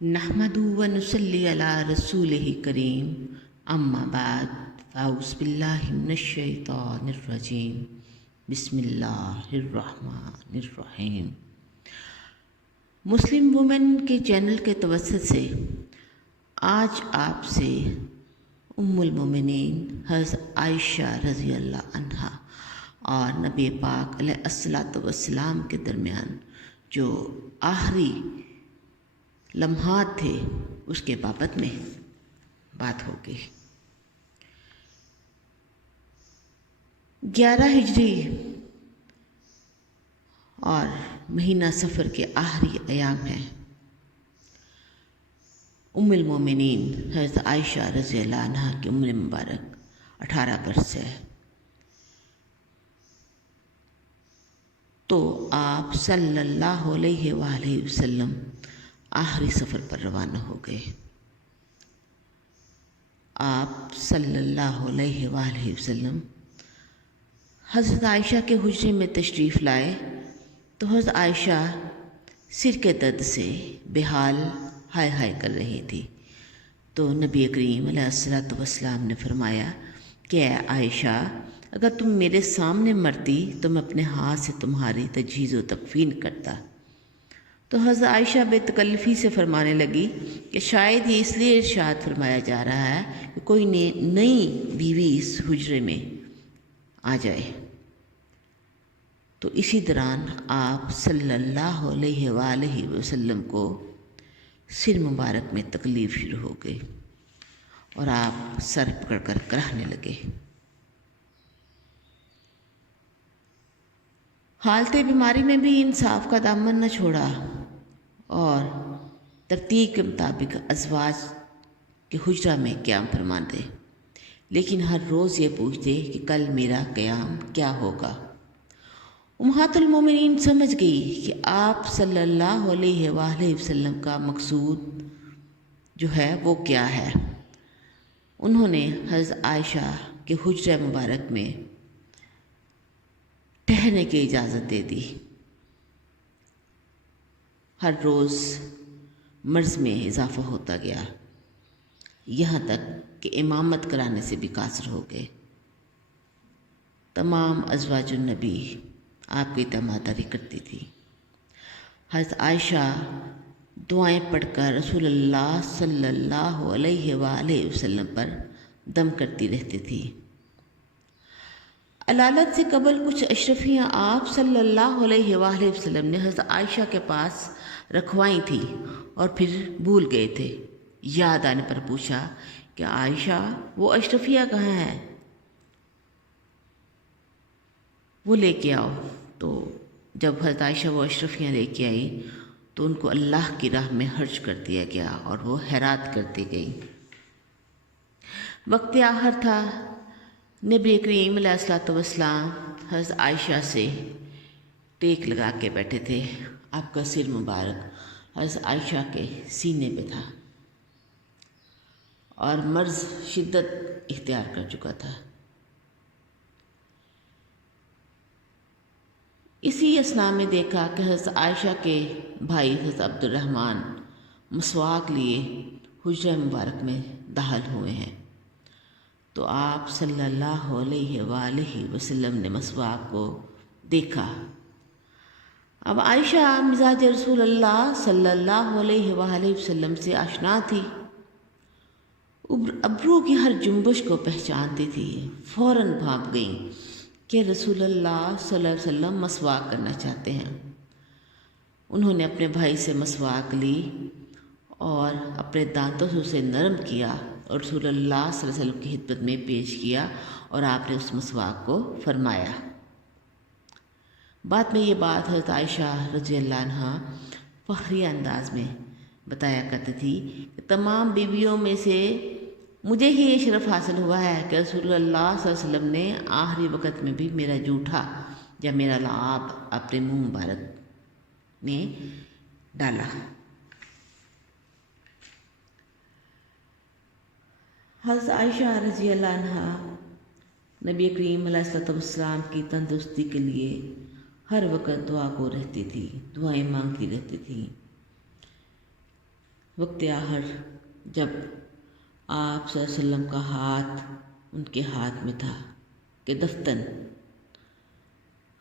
नहमदु व नुसल्ली अला रसूलिही करीम अम्मा बाद फ़ाउज़ बिल्लाहि मिनश शैतानिर रजीम बिस्मिल्लाहिर्रहमानिर रहीम। मुस्लिम वुमेन के चैनल के तवस्सुत से आज आपसे उम्मुल मोमिनीन हज़रत आयशा रज़ी अल्लाह अन्हा और नबी पाक अलैहिस्सलातु वस्सलाम के दरमियान जो आखिरी लम्हात थे उसके बाबत में बात होगी। 11 हिजरी और महीना सफ़र के आखिरी अयाम हैं। उम्मुल मोमिनीन हज़रत आयशा रज़ी अल्लाह अन्हा की उम्र मुबारक 18 बरस है। तो आप सल्लल्लाहु अलैहि वसल्लम आखिरी सफ़र पर रवाना हो गए। आप सल्लल्लाहु अलैहि वसल्लम हज़रत आयशा के हुज्रे में तशरीफ़ लाए तो हज़रत आयशा सिर के दर्द से बेहाल हाय हाय कर रही थी। तो नबी करीम अलैहिस्सलातु वस्सलाम ने फरमाया कि आयशा, अगर तुम मेरे सामने मरती तो मैं अपने हाथ से तुम्हारी तजहीज़ व तकफ़ीन करता। तो हज़रत आयशा बेतकल्फ़ी से फरमाने लगी कि शायद ये इसलिए इरशाद फरमाया जा रहा है कि कोई नई बीवी इस हुज्रे में आ जाए। तो इसी दौरान आप सल्लल्लाहु अलैहि वसल्लम को सिर मुबारक में तकलीफ़ शुरू हो गई और आप सर पकड़ कर कराहने लगे। हालते बीमारी में भी इंसाफ का दामन न छोड़ा और तरतीब के मुताबिक अज़वाज के हुज्रा में क़याम फरमाते, लेकिन हर रोज़ ये पूछते कि कल मेरा क़याम क्या होगा। उम्महातुल मोमिनीन समझ गई कि आप सल्लल्लाहु अलैहि वसल्लम का मकसूद जो है वो क्या है। उन्होंने हज़रत आयशा के हुज्रा मुबारक में ठहरने की इजाज़त दे दी। हर रोज़ मर्ज़ में इजाफ़ा होता गया, यहाँ तक कि इमामत कराने से भी कासिर हो गए। तमाम अज़वाजुन नबी आपकी तमादारी करती थी। हज़रत आयशा दुआएं पढ़कर रसूलुल्लाह सल्लल्लाहु अलैहि वसल्लम पर दम करती रहती थी। अलालत से कबल कुछ अशरफियाँ आप सल्लल्लाहु अलैहि वसल्लम ने हज़रत आयशा के पास रखवाई थी और फिर भूल गए थे। याद आने पर पूछा कि आयशा, वो अशरफिया कहाँ है, वो लेके आओ। तो जब हज़रत आयशा वो अशरफियाँ लेके आई तो उनको अल्लाह की राह में खर्च कर दिया गया और वो हैरात करती गई। वक्त आखिर था। नबी करीम अलैहिस्सलातु वस्सलाम हज़रत आयशा से टेक लगा के बैठे थे। आपका सिर मुबारक हज़रत आयशा के सीने पे था और मर्ज़ शिद्दत इख्तियार कर चुका था। इसी असना में देखा कि हज़रत आयशा के भाई हज़रत अब्दुर्रहमान मसवाक लिए हुज्रा मुबारक में दाखिल हुए हैं। तो आप सल्लल्लाहु अलैहि वसल्लम ने मसवाक को देखा। अब आयशा मिजाज रसूलुल्लाह सल्लल्लाहु अलैहि वसल्लम से आशना थी। अब्रू की हर जुम्बश को पहचानती थी। फ़ौरन भाप गई कि रसूलुल्लाह सल्लल्लाहु अलैहि वसल्लम मसवाक करना चाहते हैं। उन्होंने अपने भाई से मसवाक ली और अपने दांतों से उसे नरम किया और रसूलुल्लाह सल्लल्लाहु अलैहि वसल्लम की खिदमत में पेश किया और आपने उस मसवाक को फरमाया। बाद में ये बात हज़रत आयशा रज़ी अल्लाह अन्हा फ़ख्री अंदाज में बताया करती थी कि तमाम बीवियों में से मुझे ही ये शरफ़ हासिल हुआ है कि रसूलुल्लाह सल्लल्लाहु अलैहि वसल्लम ने आखिरी वक़्त में भी मेरा जूठा या मेरा लाब अपने मुँह मुबारक में डाला। हज़रत आयशा रज़ी अल्लाह अन्हा नबी करीम अलैहिस्सलातु वस्सलाम की तंदुरुस्ती के लिए हर वक़्त दुआ को रहती थी, दुआएं मांगती रहती थी। وقت آخر جب آپ صلی اللہ علیہ وسلم کا ہاتھ ان کے ہاتھ میں تھا کہ دفتن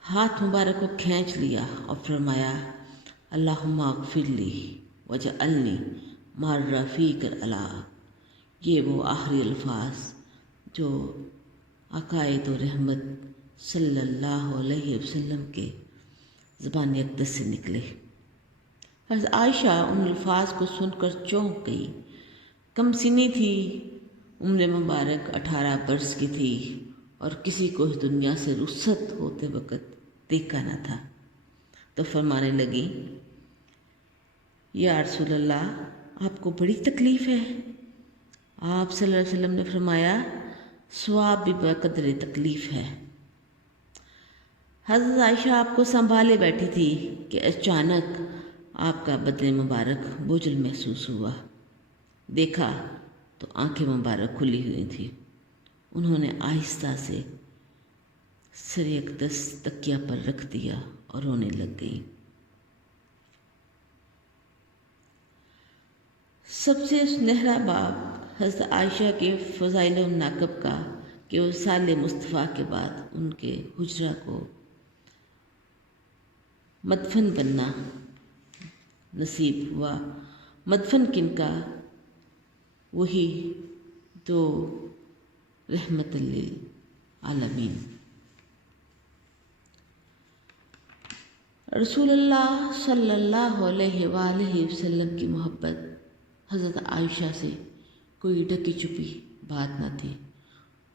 ہاتھ مبارک کو کھینچ لیا اور فرمایا اللہم اغفر لی وجعلنی مع الرفیق الاعلی۔ یہ وہ آخری الفاظ جو عقائد و رحمت صلی اللہ علیہ وسلم کے زبان اقدس سے نکلے۔ حضرت عائشہ ان الفاظ کو سن کر چونک گئی۔ کم سنی تھی، عمر مبارک 18 برس کی تھی اور کسی کو اس دنیا سے رخصت ہوتے وقت دیکھا نہ تھا، تو فرمانے لگی یا رسول اللہ آپ کو بڑی تکلیف ہے؟ آپ صلی اللہ علیہ وسلم نے فرمایا ثواب بھی بقدر تکلیف ہے۔ حضرت عائشہ آپ کو سنبھالے بیٹھی تھی کہ اچانک آپ کا بدن مبارک بوجھل محسوس ہوا۔ دیکھا تو آنکھیں مبارک کھلی ہوئی تھیں۔ انہوں نے آہستہ سے سر اقدس تکیہ پر رکھ دیا اور رونے لگ گئی۔ سب سے سنہرا باب حضرت عائشہ کے فضائل الناقب کا کہ وہ سال مصطفیٰ کے بعد ان کے حجرہ کو مدفن بننا نصیب ہوا۔ مدفن کن کا؟ وہی جو رحمت للعالمین رسول اللہ صلی اللہ علیہ وآلہ وسلم کی محبت حضرت عائشہ سے کوئی ڈکی چھپی بات نہ تھی،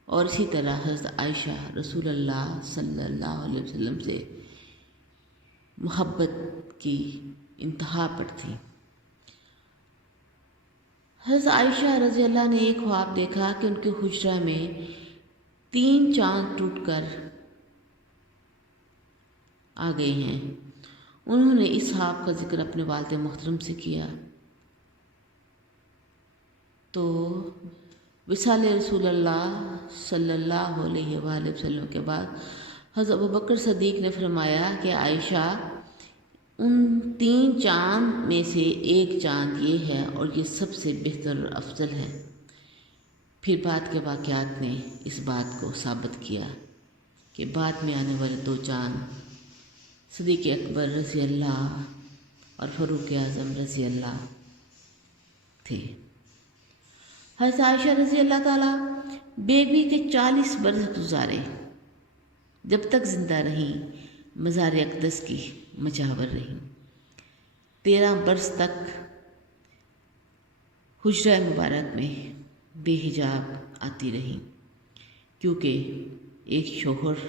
اور اسی طرح حضرت عائشہ رسول اللہ صلی اللہ علیہ وسلم سے محبت کی انتہا پر تھی۔ حضرت عائشہ رضی اللہ نے ایک خواب دیکھا کہ ان کے حجرہ میں 3 چاند ٹوٹ کر آ گئے ہیں۔ انہوں نے اس خواب کا ذکر اپنے والد محترم سے کیا تو وصال رسول اللہ صلی اللہ علیہ وآلہ وسلم کے بعد حضرت ابوبکر صدیق نے فرمایا کہ عائشہ ان 3 چاند میں سے ایک چاند یہ ہے اور یہ سب سے بہتر اور افضل ہے۔ پھر بعد کے واقعات نے اس بات کو ثابت کیا کہ بعد میں آنے والے 2 چاند صدیق اکبر رضی اللہ اور فاروق اعظم رضی اللہ تھے۔ حضرت عائشہ رضی اللہ تعالیٰ بیوی کے 40 برس گزارے، جب تک زندہ رہیں مزار اقدس کی مجاور رہیں۔ 13 برس تک حجرہ مبارک میں بے حجاب آتی رہیں، کیونکہ ایک شوہر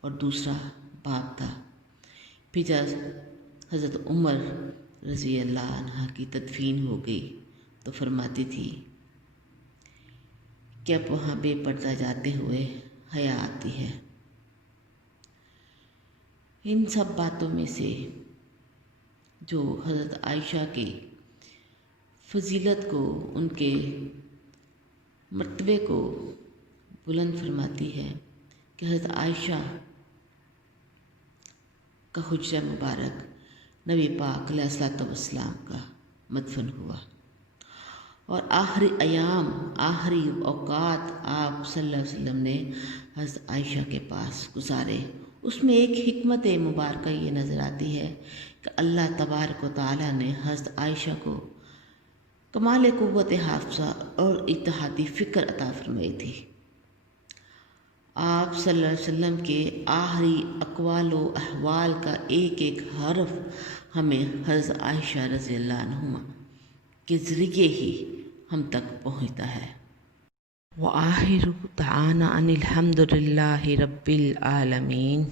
اور دوسرا باپ تھا۔ پھر جب حضرت عمر رضی اللہ عنہ کی تدفین ہو گئی تو فرماتی تھی کہ اب وہاں بے پردہ جاتے ہوئے حیا آتی ہے۔ ان سب باتوں میں سے جو حضرت عائشہ کی فضیلت کو، ان کے مرتبے کو بلند فرماتی ہے کہ حضرت عائشہ کا حجرہ مبارک نبی پاک علیہ الصلوۃ والسلام کا مدفن ہوا، اور آخری ایام، آخری اوقات آپ صلی اللہ علیہ وسلم نے حضرت عائشہ کے پاس گزارے۔ اس میں ایک حکمت مبارکہ یہ نظر آتی ہے کہ اللہ تبارک و تعالیٰ نے حضرت عائشہ کو کمال قوت حافظہ اور اتحادی فکر عطا فرمائی تھی۔ آپ صلی اللہ علیہ وسلم کے آخری اقوال و احوال کا ایک ایک حرف ہمیں حضرت عائشہ رضی اللہ عنہما کے ذریعے ہی ہم تک پہنچتا ہے۔ وآخر دعوانا ان الحمد للہ رب العالمین۔